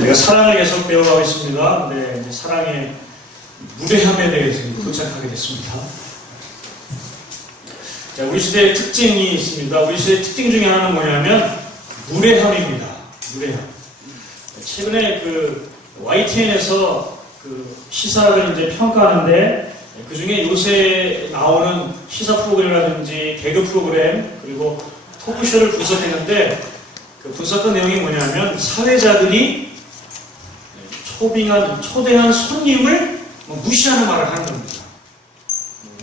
우리가 사랑을 계속 배워가고 있습니다. 네, 이제 사랑의 무례함에 대해서 도착하게 됐습니다. 자, 우리 시대의 특징이 있습니다. 우리 시대의 특징 중에 하나는 뭐냐면 무례함입니다. 무례함. 최근에 그 YTN에서 그 시사를 이제 평가하는데 그 중에 요새 나오는 시사 프로그램이라든지 개그 프로그램 그리고 토크쇼를 분석했는데 그 분석한 내용이 뭐냐면 사회자들이 초대한 손님을 무시하는 말을 하는 겁니다.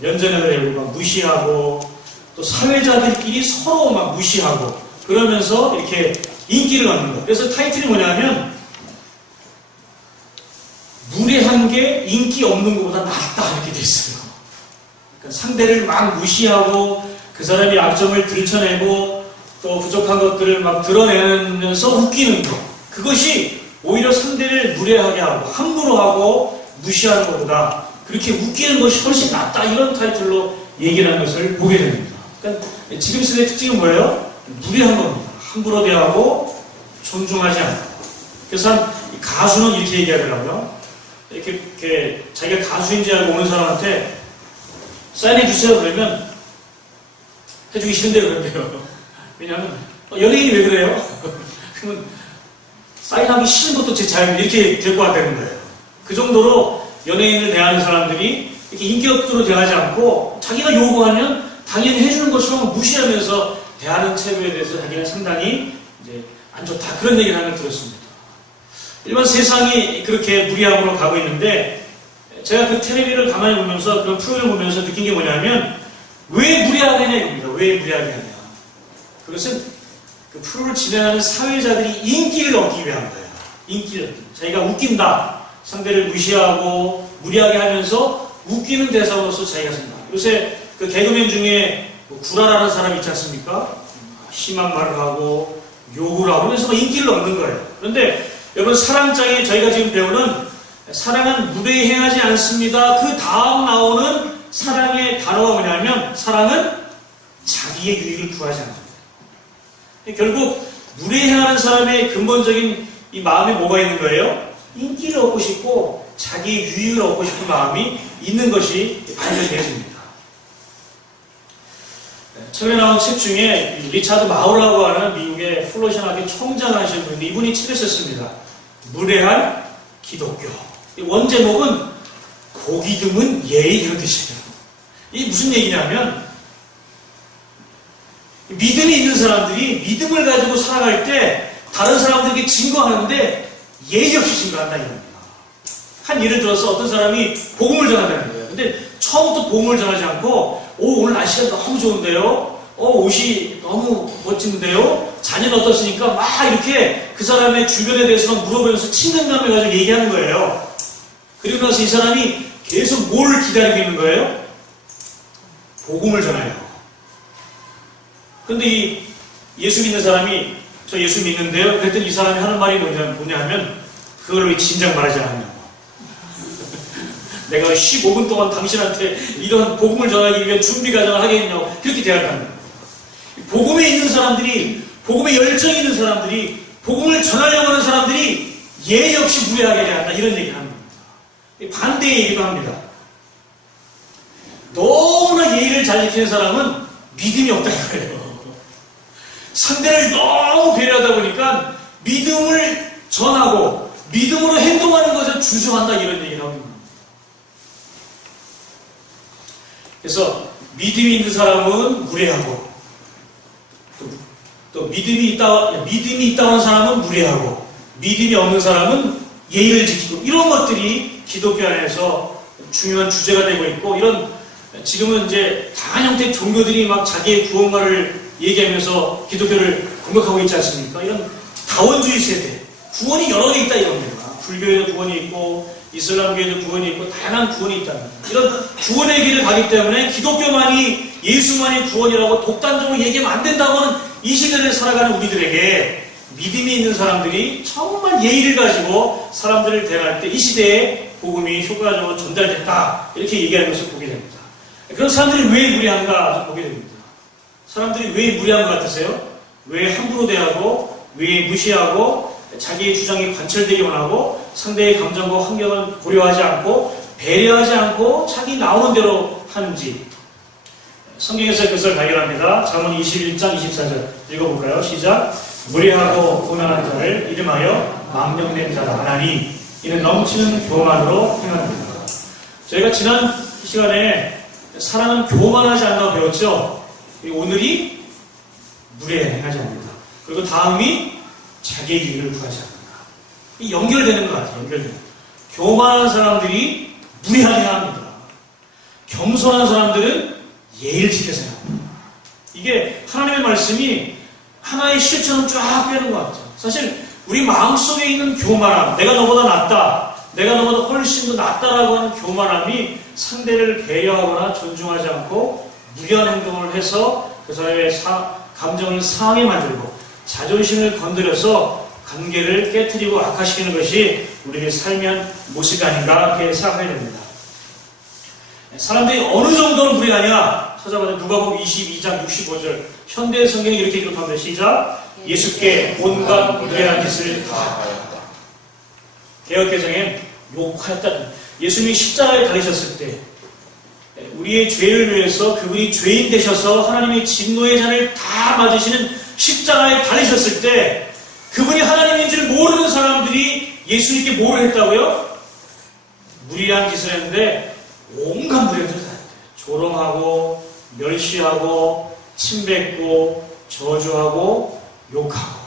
면전에 대고 막 무시하고 또 사회자들끼리 서로 막 무시하고 그러면서 이렇게 인기를 얻는 거. 그래서 타이틀이 뭐냐면 무례한 게 인기 없는 것보다 낫다 이렇게 돼 있어요. 그러니까 상대를 막 무시하고 그 사람이 약점을 들춰내고 또 부족한 것들을 막 드러내면서 웃기는 것. 그것이 오히려 상대를 무례하게 하고 함부로 하고 무시하는 것보다 그렇게 웃기는 것이 훨씬 낫다 이런 타이틀로 얘기를 하는 것을 보게 됩니다. 그러니까 지금 시대의 특징은 뭐예요? 무례한 겁니다. 함부로 대하고 존중하지 않고. 그래서 가수는 이렇게 얘기하더라고요. 이렇게 자기가 가수인지 알고 오는 사람한테 사인해 주세요 그러면 해주기 싫은데 그런데요. 왜냐하면 연예인이 왜 그래요? 그러면 사인하기 싫은 것도 제 자유 이렇게 데리고 왔다는 거예요. 그 정도로 연예인을 대하는 사람들이 이렇게 인격적으로 대하지 않고 자기가 요구하면 당연히 해주는 것처럼 무시하면서 대하는 태도에 대해서 자기는 상당히 이제 안 좋다 그런 얘기를 하는 걸 들었습니다. 일반 세상이 그렇게 무리함으로 가고 있는데 제가 그 텔레비를 가만히 보면서 그런 프로그램을 보면서 느낀 게 뭐냐면 왜 무리하게 하냐 이겁니다. 왜 무리하게 하냐. 그것은 그 프로를 진행하는 사회자들이 인기를 얻기 위한 거예요. 인기를. 자기가 웃긴다. 상대를 무시하고 무리하게 하면서 웃기는 대상으로서 자기가 쓴다. 요새 그 개그맨 중에 구라라는 사람이 있지 않습니까? 심한 말을 하고 욕을 하고 그래서 인기를 얻는 거예요. 그런데 여러분 사랑장에 저희가 지금 배우는 사랑은 무례히 행하지 않습니다. 그 다음 나오는 사랑의 단어가 뭐냐면 사랑은 자기의 유익을 구하지 않습니다. 결국 무례히 행하는 사람의 근본적인 이 마음에 뭐가 있는 거예요? 인기를 얻고 싶고 자기의 유익을 얻고 싶은 마음이 있는 것이 발견되어집니다. 최근에 나온 책 중에 리차드 마우라고 하는 미국의 플로션학교 총장하신 분인데 이분이 책을 썼습니다. 무례한 기독교. 원제목은 고기 드문 예의 이런 뜻이에요. 이게 무슨 얘기냐면 믿음이 있는 사람들이 믿음을 가지고 살아갈 때 다른 사람들에게 증거하는데 예의 없이 증거한다 이겁니다. 한 예를 들어서 어떤 사람이 복음을 전한다는 거예요. 근데 처음부터 복음을 전하지 않고 오늘 날씨가 너무 좋은데요. 옷이 너무 멋진데요. 자녀는 어떻습니까? 막 이렇게 그 사람의 주변에 대해서 물어보면서 친근감을 가지고 얘기하는 거예요. 그리고 나서 이 사람이 계속 뭘 기다리고 있는 거예요? 복음을 전해요. 근데 이 예수 믿는 사람이 저 예수 믿는데요. 그랬더니 이 사람이 하는 말이 뭐냐 하면 그걸 왜 진작 말하지 않았냐고. 내가 15분 동안 당신한테 이런 복음을 전하기 위한 준비 과정을 하겠냐고 그렇게 대화를 합니다. 복음에 있는 사람들이 복음에 열정이 있는 사람들이 복음을 전하려고 하는 사람들이 예의 없이 무례하게 대한다 이런 얘기를 합니다. 반대의 얘기도 합니다. 너무나 예의를 잘 지키는 사람은 믿음이 없다는 거예요. 상대를 너무 배려하다 보니까 믿음을 전하고 믿음으로 행동하는 것을 주저한다 이런 얘기를 합니다. 그래서 믿음이 있는 사람은 무례하고 또 믿음이 있다고 하는 사람은 무례하고 믿음이 없는 사람은 예의를 지키고 이런 것들이 기독교 안에서 중요한 주제가 되고 있고 이런 지금은 이제 다양한 형태의 종교들이 막 자기의 구원가를 얘기하면서 기독교를 공격하고 있지 않습니까? 이런 다원주의 세대 구원이 여러 개 있다 이겁니다. 불교에도 구원이 있고 이슬람교에도 구원이 있고 다양한 구원이 있다. 이런 구원의 길을 가기 때문에 기독교만이 예수만이 구원이라고 독단적으로 얘기하면 안 된다고는 이 시대를 살아가는 우리들에게 믿음이 있는 사람들이 정말 예의를 가지고 사람들을 대할 때 이 시대에 복음이 효과적으로 전달됐다 이렇게 얘기하는 것을 보게 됩니다. 그런 사람들이 왜 무례한가 보게 됩니다. 사람들이 왜 무례한 것 같으세요? 왜 함부로 대하고 왜 무시하고 자기의 주장이 관철되기 원하고 상대의 감정과 환경을 고려하지 않고 배려하지 않고 자기 나오는 대로 하는지 성경에서 그것을 발견합니다. 잠언 21장 24절 읽어볼까요? 시작. 무례하고 고난한 자를 이름하여 망령된 자라 하나니 이는 넘치는 교만으로 행합니다. 저희가 지난 시간에 사랑은 교만하지 않는다고 배웠죠? 오늘이 무례행하지 않는다. 그리고 다음이 자기의 이익을 구하지 않는다. 이 연결되는 것 같아요. 연결되는. 교만한 사람들이 무례하게 합니다. 겸손한 사람들은 예의를 지켜서 합니다. 이게 하나님의 말씀이 하나의 실처럼 쫙 빼는 것 같아요. 사실 우리 마음속에 있는 교만함, 내가 너보다 낫다, 내가 너보다 훨씬 더 낫다라고 하는 교만함이 상대를 배려하거나 존중하지 않고 무리한 행동을 해서 그 사람의 감정을 상하게 만들고 자존심을 건드려서 관계를 깨트리고 악화시키는 것이 우리의 삶의 모습이 아닌가 그렇게 생각해야 됩니다. 사람들이 어느 정도로 무례하냐 찾아보자. 누가복음 22장 65절 현대 성경이 이렇게 기록합니다. 시작. 예수께 온갖 무례한 짓을 다 하였다. 개역개정엔 욕하였다는 예수님이 십자가에 달리셨을 때 우리의 죄를 위해서 그분이 죄인 되셔서 하나님의 진노의 잔을 다 맞으시는 십자가에 달리셨을 때 그분이 하나님인 줄 모르는 사람들이 예수님께 뭘 했다고요? 무리한 짓을 했는데 온갖 무리한 짓을 다 했대요. 조롱하고 멸시하고 침뱉고 저주하고 욕하고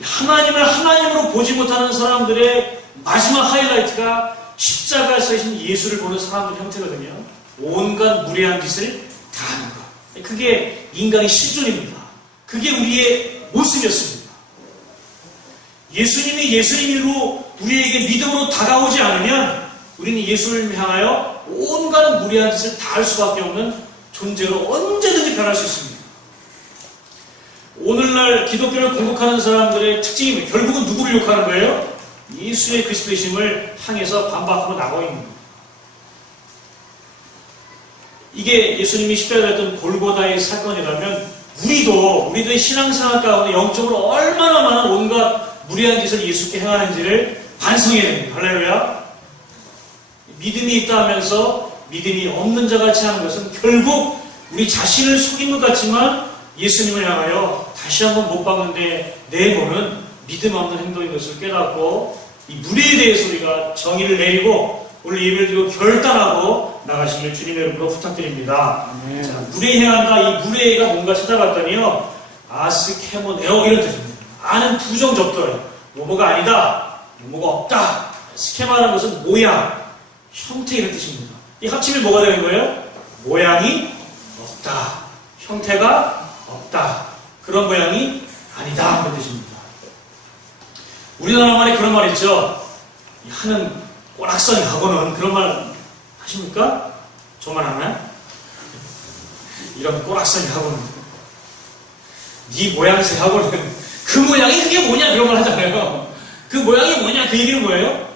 하나님을 하나님으로 보지 못하는 사람들의 마지막 하이라이트가 십자가에 서신 예수를 보는 사람들 형태거든요. 온갖 무례한 짓을 다 하는 것. 그게 인간의 실존입니다. 그게 우리의 모습이었습니다. 예수님이 예수님으로 우리에게 믿음으로 다가오지 않으면 우리는 예수를 향하여 온갖 무례한 짓을 다 할 수밖에 없는 존재로 언제든지 변할 수 있습니다. 오늘날 기독교를 공격하는 사람들의 특징이 결국은 누구를 욕하는 거예요? 예수의 그리스도이심을 향해서 반박하고 나가고 있는 겁니다. 이게 예수님이 십자가에 달렸던 골고다의 사건이라면 우리도 신앙생활 가운데 영적으로 얼마나 많은 온갖 무례한 짓을 예수께 행하는지를 반성해야 됩니다. 할렐루야. 믿음이 있다 하면서 믿음이 없는 자 같이 하는 것은 결국 우리 자신을 속인 것 같지만 예수님을 향하여 다시 한번 못 박는데 내보는 믿음 없는 행동인 것을 깨닫고 이 무례에 대해서 우리가 정의를 내리고 오늘 예배를 드리고 결단하고 나가시길 주님의 이름으로 부탁드립니다. 자, 무례해한다. 이 무례가 뭔가 찾아봤더니요. 아스케모네오 이런 뜻입니다. 아는 부정적절. 뭐뭐가 아니다. 뭐뭐가 없다. 스케마라는 것은 모양, 형태 이런 뜻입니다. 이 합치면 뭐가 되는 거예요? 모양이 없다. 형태가 없다. 그런 모양이 아니다. 그런 뜻입니다. 우리나라 말에 그런 말 있죠. 하는 꼬락서니 하고는 그런 말 하십니까? 저만 하나요? 이런 꼬락서니 하고는 네 모양새 하고는 그 모양이 그게 뭐냐 그런 말 하잖아요. 그 모양이 뭐냐 그 얘기는 뭐예요?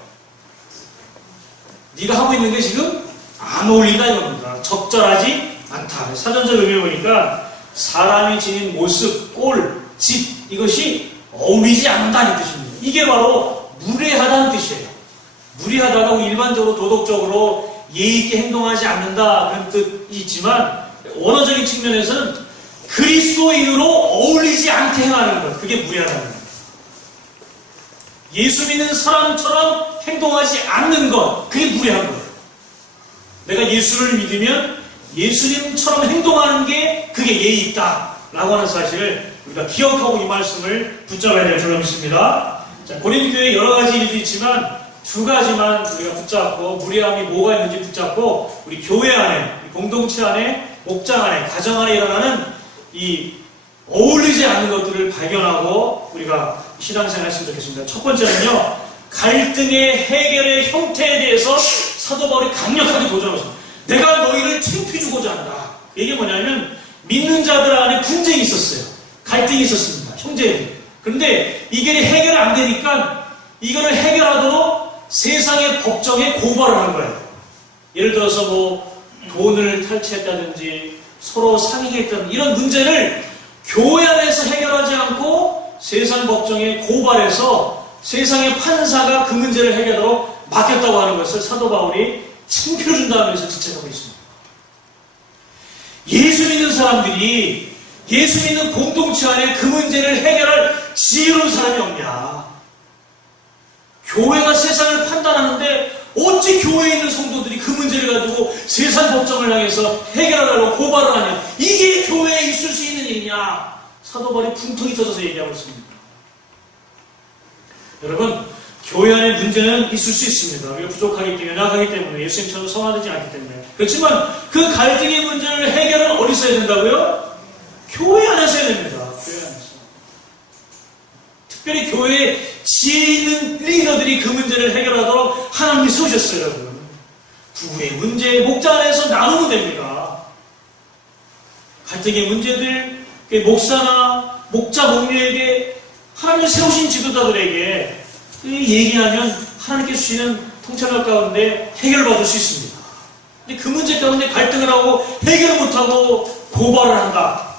네가 하고 있는 게 지금 안 어울린다 이겁니다. 적절하지 않다. 사전적 의미를 보니까 사람이 지닌 모습, 꼴, 집 이것이 어울리지 않는다는 뜻입니다. 이게 바로 무례하다는 뜻이에요. 무례하다가 일반적으로 도덕적으로 예의 있게 행동하지 않는다 그런 뜻이 있지만 원어적인 측면에서는 그리스도인으로 어울리지 않게 행하는 것, 그게 무례하다는 겁니다. 예수 믿는 사람처럼 행동하지 않는 것, 그게 무례한 거예요. 내가 예수를 믿으면 예수님처럼 행동하는 게 그게 예의 있다라고 하는 사실을 우리가 기억하고 이 말씀을 붙잡아야 될 줄 믿습니다. 자, 고린도 교회에 여러 가지 일이 있지만 두 가지만 우리가 붙잡고 무례함이 뭐가 있는지 붙잡고 우리 교회 안에, 공동체 안에, 목장 안에, 가정 안에 일어나는 이 어울리지 않는 것들을 발견하고 우리가 신앙생활 했으면 좋겠습니다. 첫 번째는요, 갈등의 해결의 형태에 대해서 사도 바울이 강력하게 도전하고 있습니다. 내가 너희를 창피주고자 한다. 이게 뭐냐면 믿는 자들 안에 분쟁이 있었어요. 갈등이 있었습니다. 형제들. 그런데 이게 해결이 안 되니까 이거를 해결하도록 세상의 법정에 고발을 한 거예요. 예를 들어서 뭐 돈을 탈취했다든지 서로 상의했던 이런 문제를 교회 안에서 해결하지 않고 세상 법정에 고발해서 세상의 판사가 그 문제를 해결하도록 맡겼다고 하는 것을 사도 바울이 칭표를 준다면서 지적하고 있습니다. 예수 믿는 사람들이 예수 믿는 공동체 안에 그 문제를 해결할 지혜로운 사람이 없냐? 교회가 세상을 판단하는데 어찌 교회에 있는 성도들이 그 문제를 가지고 세상 법정을 향해서 해결하려고 고발을 하냐? 이게 교회에 있을 수 있는 일이냐? 사도 바울이 분통이 터져서 얘기하고 있습니다. 여러분, 교회 안에 문제는 있을 수 있습니다. 우리가 부족하기 때문에, 연약하기 때문에, 예수님처럼 성화되지 않기 때문에. 그렇지만 그 갈등의 문제를 해결은 어디서 해야 된다고요? 교회 안에서 해야 됩니다. 교회 안에서. 특별히 교회에 지혜 있는 리더들이 그 문제를 해결하도록 하나님이 세우셨어요, 여러분. 부부의 문제, 목자 안에서 나누면 됩니다. 갈등의 문제들, 목사나 목자 목녀에게 하나님이 세우신 지도자들에게 얘기하면 하나님께 주시는 통찰력 가운데 해결받을 수 있습니다. 근데 그 문제 가운데 갈등을 하고 해결 못하고 고발을 한다.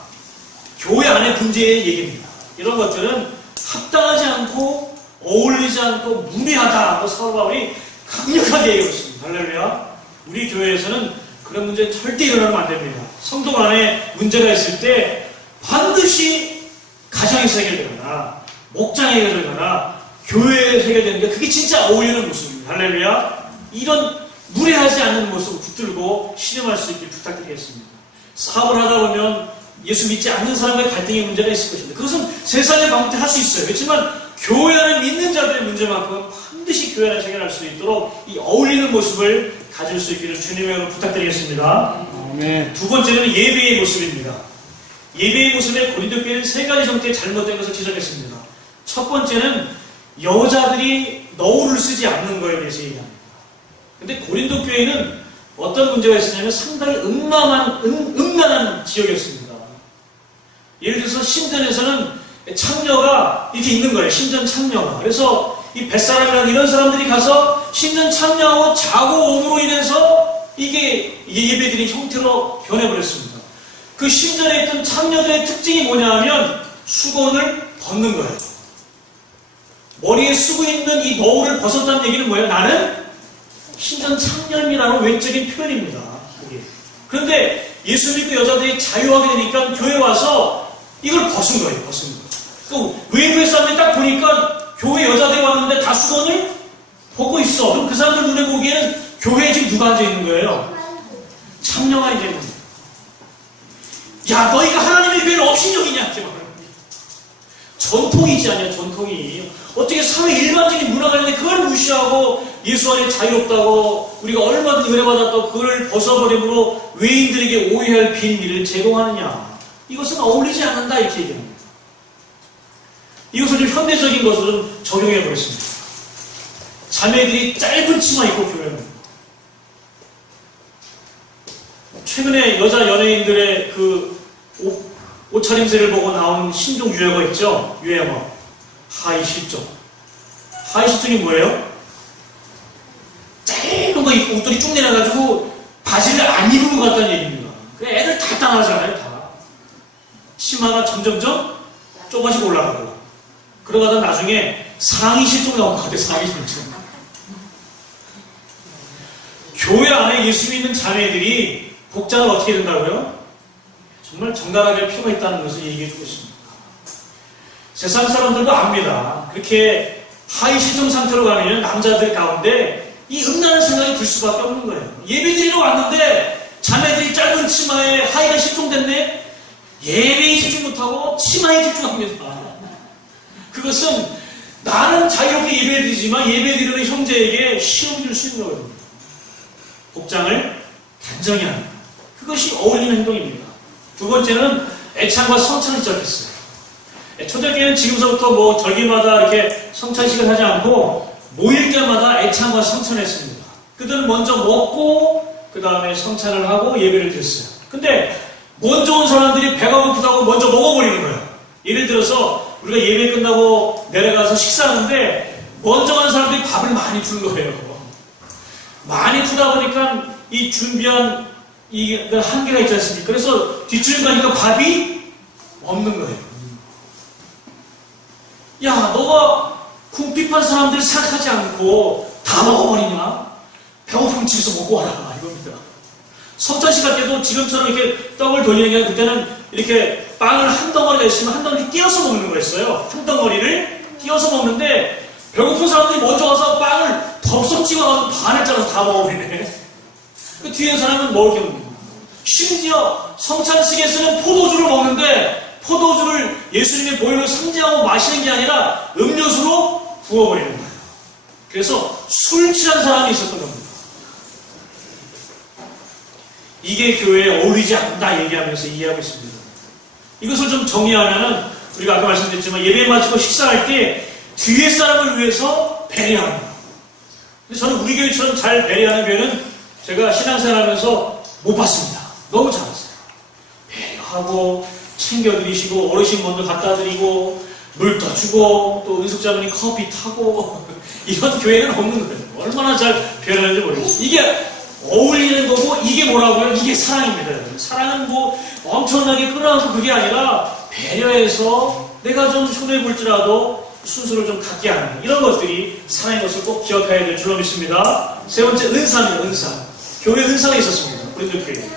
교회 안의 문제의 얘기입니다. 이런 것들은 합당하지 않고 어울리지 않고 무례하다고 사도 바울이 강력하게 얘기하고 있습니다. 할렐루야. 우리 교회에서는 그런 문제 절대 일어나면 안 됩니다. 성도 간에 문제가 있을 때 반드시 가정에서 해결되거나 목장에 해결되거나 교회에서 해결되는 게 그게 진짜 어울리는 모습입니다. 할렐루야. 이런 무례하지 않는 모습을 붙들고 실험할 수 있게 부탁드리겠습니다. 사업을 하다 보면 예수 믿지 않는 사람의 갈등의 문제가 있을 것입니다. 그것은 세상의 방법대 할 수 있어요. 그렇지만 교회 안에 믿는 자들의 문제만큼은 반드시 교회 안에 해결할 수 있도록 이 어울리는 모습을 가질 수 있기를 주님의 이름으로 부탁드리겠습니다. 네. 두 번째는 예배의 모습입니다. 예배의 모습에 고린도 교회는 세 가지 형태의 잘못된 것을 지적했습니다. 첫 번째는 여자들이 너울을 쓰지 않는 것에 대해서 얘기합니다. 근데 고린도 교회는 어떤 문제가 있었냐면 상당히 음란한 지역이었습니다. 예를 들어서 신전에서는 창녀가 이렇게 있는 거예요. 신전 창녀가. 그래서 이 뱃사람이라는 이런 사람들이 가서 신전 창녀하고 자고 옴으로 인해서 이게 예배드린 형태로 변해버렸습니다. 그 신전에 있던 창녀들의 특징이 뭐냐 하면 수건을 벗는 거예요. 머리에 쓰고 있는 이 너울을 벗었다는 얘기는 뭐예요? 나는 신전 창녀입니다라는 외적인 표현입니다. 그런데 예수 믿고 여자들이 자유하게 되니까 교회 와서 이걸 벗은 거예요. 벗은 거. 그 외부의 사람들이 딱 보니까 교회 여자들이 왔는데 다 수건을 벗고 있어. 그럼 그 사람들 눈에 보기에는 교회에 지금 누가 앉아 있는 거예요? 창녀가 이제 있는 거예요. 야, 너희가 하나님의 교회를 업신여기냐? 전통이지 않냐, 전통이. 어떻게 사회 일반적인 문화가 있는데 그걸 무시하고 예수 안에 자유롭다고 우리가 얼마든지 은혜받았다고 그걸 벗어버림으로 외인들에게 오해할 비밀을 제공하느냐. 이것은 어울리지 않는다, 이렇게 얘기합니다. 이것을 좀 현대적인 것으로 좀 적용해 보겠습니다. 자매들이 짧은 치마 입고 교회는 최근에 여자 연예인들의 그 옷차림새를 보고 나온 신종 유행어 있죠? 유행어. 하이실종. 하이실종이 뭐예요? 짧은 거 입고 옷들이 쭉 내려가지고 바지를 안 입은 것 같다는 얘기입니다. 그래, 애들 다 따라하잖아요, 다. 치마가 점점점 좁아지고 올라가고. 그러다가 나중에 상의 실종 나올 것 같아요, 상의 실종. 교회 안에 예수 믿는 자매들이 복장을 어떻게 된다고요? 정말 정갈하게 할 필요가 있다는 것을 얘기해 주고 있습니다. 세상 사람들도 압니다. 그렇게 하이 실종 상태로 가면 남자들 가운데 이 음란한 생각이 들 수밖에 없는 거예요. 예배드리러 왔는데 자매들이 짧은 치마에 하이가 실종됐네? 예배에 집중 못하고 치마에 집중합니다. 그것은 나는 자유롭게 예배드리지만 예배드리는 형제에게 시험 줄 수 있는 거거든요. 복장을 단정히 하는 것. 그것이 어울리는 행동입니다. 두 번째는 애찬과 성찬을 시작했어요. 초대교회는 지금서부터 뭐 절기마다 이렇게 성찬식을 하지 않고 모일 때마다 애찬과 성찬을 했습니다. 그들은 먼저 먹고 그 다음에 성찬을 하고 예배를 드렸어요. 근데 먼저 온 사람들이 배가 고프다고 먼저 먹어버리는 거예요. 예를 들어서 우리가 예배 끝나고 내려가서 식사하는데 먼저 간 사람들이 밥을 많이 푼 거예요. 많이 푸다 보니까 이 준비한 이 한계가 있지 않습니까? 그래서 뒷줄 가니까 밥이 없는 거예요. 야, 너가 궁핍한 사람들 생각하지 않고 다 먹어버리냐? 배고프면 집에서 먹고 와라. 이겁니다. 성찬식 할 때도 지금처럼 이렇게 떡을 돌리는 게 아니라 그때는 이렇게 빵을 한 덩어리가 있으면 한 덩어리 띄어서 먹는 거였어요. 한 덩어리를 띄어서 먹는데 배고픈 사람들이 먼저 와서 빵을 덥석 찍어가지고 반을 잘라서 다 먹어버리네. 그 뒤에 사람은 먹을 게 없는 거예요. 심지어 성찬식에서는 포도주를 먹는데 포도주를 예수님의 보혈로 상징하고 마시는 게 아니라 음료수로 부어버리는 거예요. 그래서 술 취한 사람이 있었던 겁니다. 이게 교회에 어울리지 않는다 얘기하면서 이해하고 있습니다. 이것을 좀 정리하면은 우리가 아까 말씀드렸지만 예배 마치고 식사할 때 뒤에 사람을 위해서 배려합니다. 근데 저는 우리 교회처럼 잘 배려하는 교회는 제가 신앙생활하면서 못 봤습니다. 너무 잘했어요. 배려하고 챙겨드리시고 어르신 먼저 갖다 드리고 물 떠주고 또 은숙자분이 커피 타고 이런 교회는 없는 거예요. 얼마나 잘 배려하는지 모르겠어요. 이게 어울리는 거고 이게 뭐라고요? 이게 사랑입니다. 사랑은 뭐 엄청나게 끌어안고 그게 아니라 배려해서 내가 좀 손해볼지라도 순서를 좀 갖게 하는 이런 것들이 사랑인 것을 꼭 기억해야 될 줄로 믿습니다. 세 번째 은사입니다. 은사. 교회 은사가 있었습니다. 우리들 교회.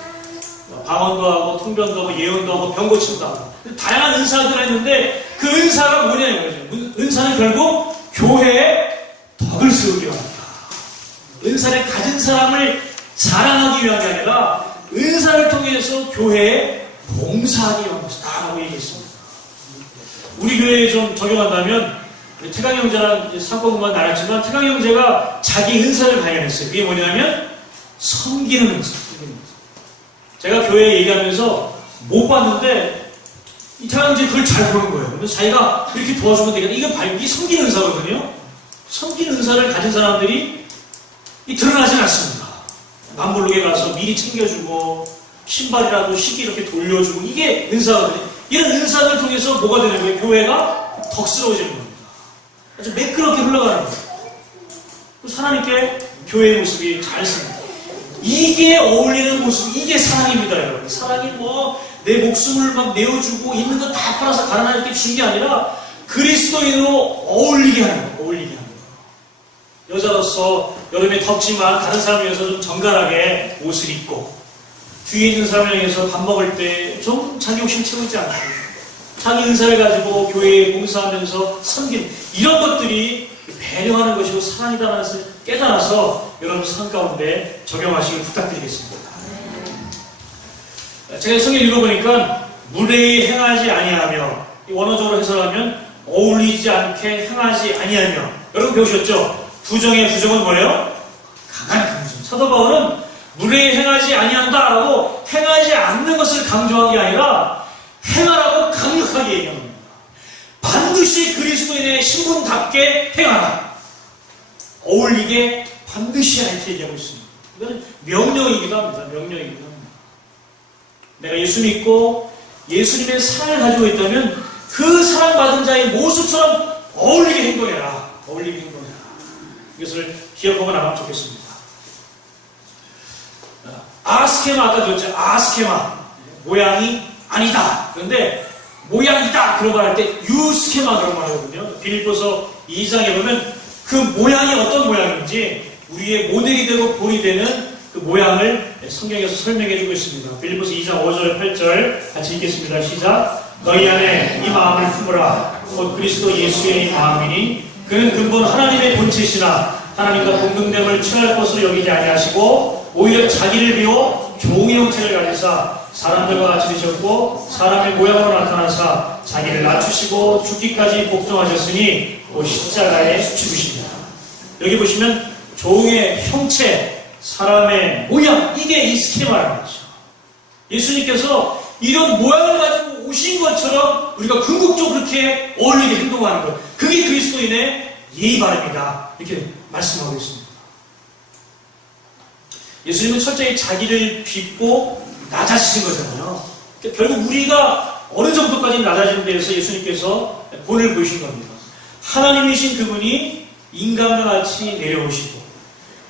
방언도 하고 통변도 하고 예언도 하고 병고침도 하고 다양한 은사들이 있는데 그 은사가 뭐냐는 거죠. 은사는 결국 교회의 덕을 세우기 위함입니다. 은사를 가진 사람을 자랑하기 위한 게 아니라 은사를 통해서 교회에 봉사하기 위한 것이다라고 얘기했습니다. 우리 교회에 좀 적용한다면 태강 형제랑 상권만 나눴지만 태강 형제가 자기 은사를 발견했어요. 그게 뭐냐면 섬기는 은사. 제가 교회에 얘기하면서 못 봤는데 이 태강 형제 그걸 잘 보는 거예요. 그래서 자기가 이렇게 도와주면 되겠다. 이게 섬기는 은사거든요. 섬기는 은사를 가진 사람들이 드러나진 않습니다. 남부룩에 가서 미리 챙겨주고 신발이라도 시기 이렇게 돌려주고 이게 은사거든요. 이런 은사를 통해서 뭐가 되는 거예요? 교회가 덕스러워지는 겁니다. 아주 매끄럽게 흘러가는 거예요. 하나님께 교회의 모습이 잘 씁니다. 이게 어울리는 모습, 이게 사랑입니다, 여러분. 사랑이 뭐 내 목숨을 막 내어주고 있는 거 다 팔아서 가난할 이렇게 준 게 아니라 그리스도인으로 어울리게 하는 거예요. 어울리게 하는 거예요. 여자로서 여름에 덥지만 다른 사람을 위해서 좀 정갈하게 옷을 입고 뒤에 있는 사람을 위해서 밥 먹을 때 좀 자기 욕심 채우지 않고 자기 은사를 가지고 교회에 봉사하면서 섬기는 이런 것들이 배려하는 것이고 사랑이다라는 것을 깨달아서 여러분 삶 가운데 적용하시길 부탁드리겠습니다. 제가 성경 읽어보니까 무례히 행하지 아니하며 원어적으로 해석하면 어울리지 않게 행하지 아니하며 여러분 배우셨죠? 부정의 부정은 뭐예요? 강한 강조. 사도 바울은 무례히 행하지 아니한다라고 행하지 않는 것을 강조한 게 아니라 행하라고 강력하게 얘기합니다. 반드시 그리스도인의 신분답게 행하라. 어울리게 반드시 이렇게 얘기하고 있습니다. 이거는 명령이기도 합니다. 명령이기도 합니다. 내가 예수 믿고 예수님의 사랑을 가지고 있다면 그 사랑받은 자의 모습처럼 어울리게 행동해라. 어울리게 행동해라. 이것을 기억하고 나가면 좋겠습니다. 아스케마 아까 들었죠? 아스케마 모양이 아니다. 그런데 모양이다 그런 말 할 때 유스케마 그런 말 하거든요. 빌립보서 2장에 보면 그 모양이 어떤 모양인지 우리의 모델이 되고 본이 되는 그 모양을 성경에서 설명해 주고 있습니다. 빌립보서 2장 5절 8절 같이 읽겠습니다. 시작. 너희 안에 이 마음을 품으라. 곧 그리스도 예수의 마음이니 그는 근본 하나님의 본체시나 하나님과 동등됨을 취할 것으로 여기지 아니하시고 오히려 자기를 비워 종의 형체를 가지사 사람들과 같이 되셨고 사람의 모양으로 나타나사 자기를 낮추시고 죽기까지 복종하셨으니 곧 십자가에 죽으십니다. 여기 보시면 종의 형체, 사람의 모양, 이게 이 스케마라는 거죠. 예수님께서 이런 모양을 가지고 오신 것처럼 우리가 궁극적으로 그렇게 어울리게 행동하는 것, 그게 그리스도인의 예의 바람이다 이렇게 말씀하고 있습니다. 예수님은 철저히 자기를 빚고 낮아지신 거잖아요. 그러니까 결국 우리가 어느 정도까지 낮아지는 데에서 예수님께서 본을 보이신 겁니다. 하나님이신 그분이 인간과 같이 내려오시고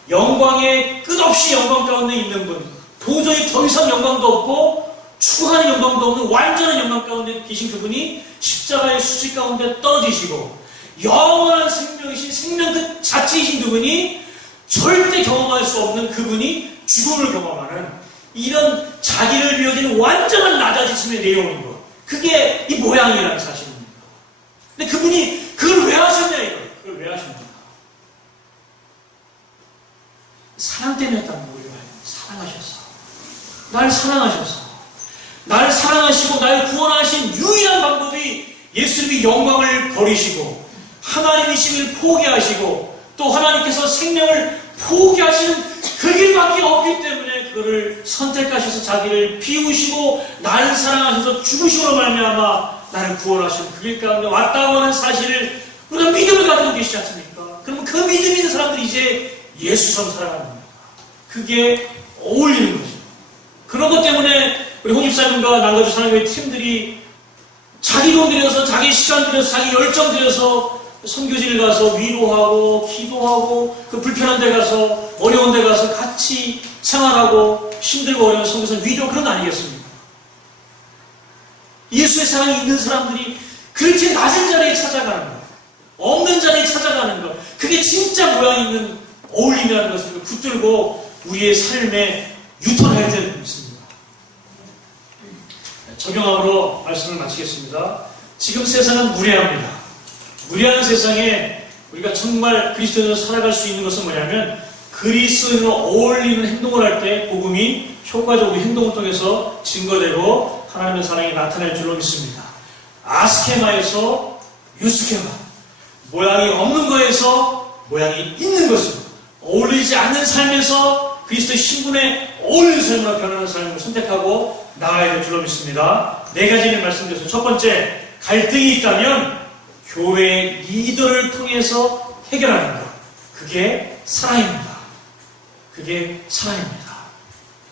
영광에 끝없이 영광 가운데 있는 분, 도저히 더 이상 영광도 없고 추가하는 영광도 없는 완전한 영광 가운데 계신 그분이 십자가의 수직 가운데 떨어지시고 영원한 생명이신 생명 그 자체이신 그분이 절대 경험할 수 없는 그분이 죽음을 경험하는 이런 자기를 비워진 완전한 낮아지심에 내려오는 것. 그게 이 모양이라는 사실입니다. 근데 그분이 그걸 왜 하셨냐 이거예요. 그걸 왜 하셨냐. 사랑 때문에 했다는 거예요. 사랑하셔서. 날 사랑하셔서. 날 사랑하시고 날 구원하신 유일한 방법이 예수님이 영광을 버리시고 하나님이심을 포기하시고 또 하나님께서 생명을 포기하시는 그 길밖에 없기 때문에 그거를 선택하셔서 자기를 비우시고 나를 사랑하셔서 죽으심으로 말미암아 나를 구원하시는 그 길 가운데 왔다고 하는 사실을 우리가 믿음을 가지고 계시지 않습니까? 그러면 그 믿음 있는 사람들이 이제 예수처럼 살아가는 겁니다. 그게 어울리는 거죠. 그런 것 때문에 우리 홍집사님과 남가주 사랑교회 팀들이 자기 돈 들여서 자기 시간 들여서 자기 열정 들여서 선교지를 가서 위로하고 기도하고 그 불편한 데 가서 어려운 데 가서 같이 생활하고 힘들고 어려운 선교사 위로 그런 거 아니겠습니까? 예수의 사랑이 있는 사람들이 그렇게 낮은 자리에 찾아가는 것, 없는 자리에 찾아가는 것, 그게 진짜 모양 있는 어울림이라는 것을 붙들고 우리의 삶에 유턴해야 되는 것입니다. 적용함으로 말씀을 마치겠습니다. 지금 세상은 무례합니다. 무례한 세상에 우리가 정말 그리스도인으로 살아갈 수 있는 것은 뭐냐면 그리스도인으로 어울리는 행동을 할 때 복음이 효과적으로 행동을 통해서 증거되고 하나님의 사랑이 나타날 줄로 믿습니다. 아스케마에서 유스케마, 모양이 없는 거에서 모양이 있는 것으로 어울리지 않는 삶에서 그리스도의 신분에 어울리는 삶으로 변하는 삶을 선택하고 나아야 될 줄로 믿습니다. 4가지를 말씀드렸습니다. 첫 번째, 갈등이 있다면 교회 리더를 통해서 해결하는 것. 그게 사랑입니다. 그게 사랑입니다.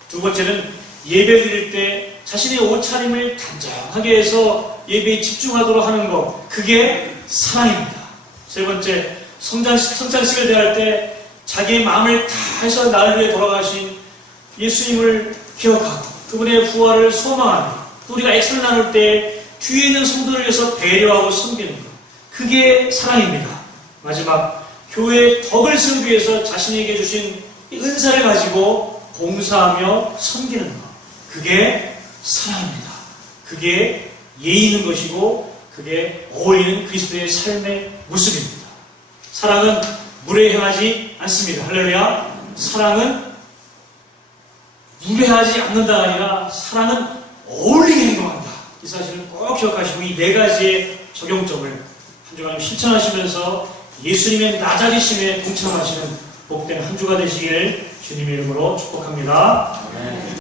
두 번째는 예배 드릴 때 자신의 옷차림을 단정하게 해서 예배에 집중하도록 하는 것. 그게 사랑입니다. 세 번째, 성찬식을 대할 때 자기의 마음을 다해서 나를 위해 돌아가신 예수님을 기억하고 그분의 부활을 소망하는 또 우리가 액션을 나눌 때 뒤에 있는 성도를 위해서 배려하고 섬기는 것. 그게 사랑입니다. 마지막, 교회의 덕을 세우기 위해서 자신에게 주신 은사를 가지고 봉사하며 섬기는 것. 그게 사랑입니다. 그게 예의 있는 것이고 그게 어울리는 그리스도의 삶의 모습입니다. 사랑은 물에 행하지 않습니다. 할렐루야. 사랑은 무례하지 않는다가 아니라 사랑은 어울리게 행동한다. 이 사실을 꼭 기억하시고 이 4가지의 적용점을 한 주간 실천하시면서 예수님의 낮아지심에 동참하시는 복된 한 주가 되시길 주님의 이름으로 축복합니다. 아멘.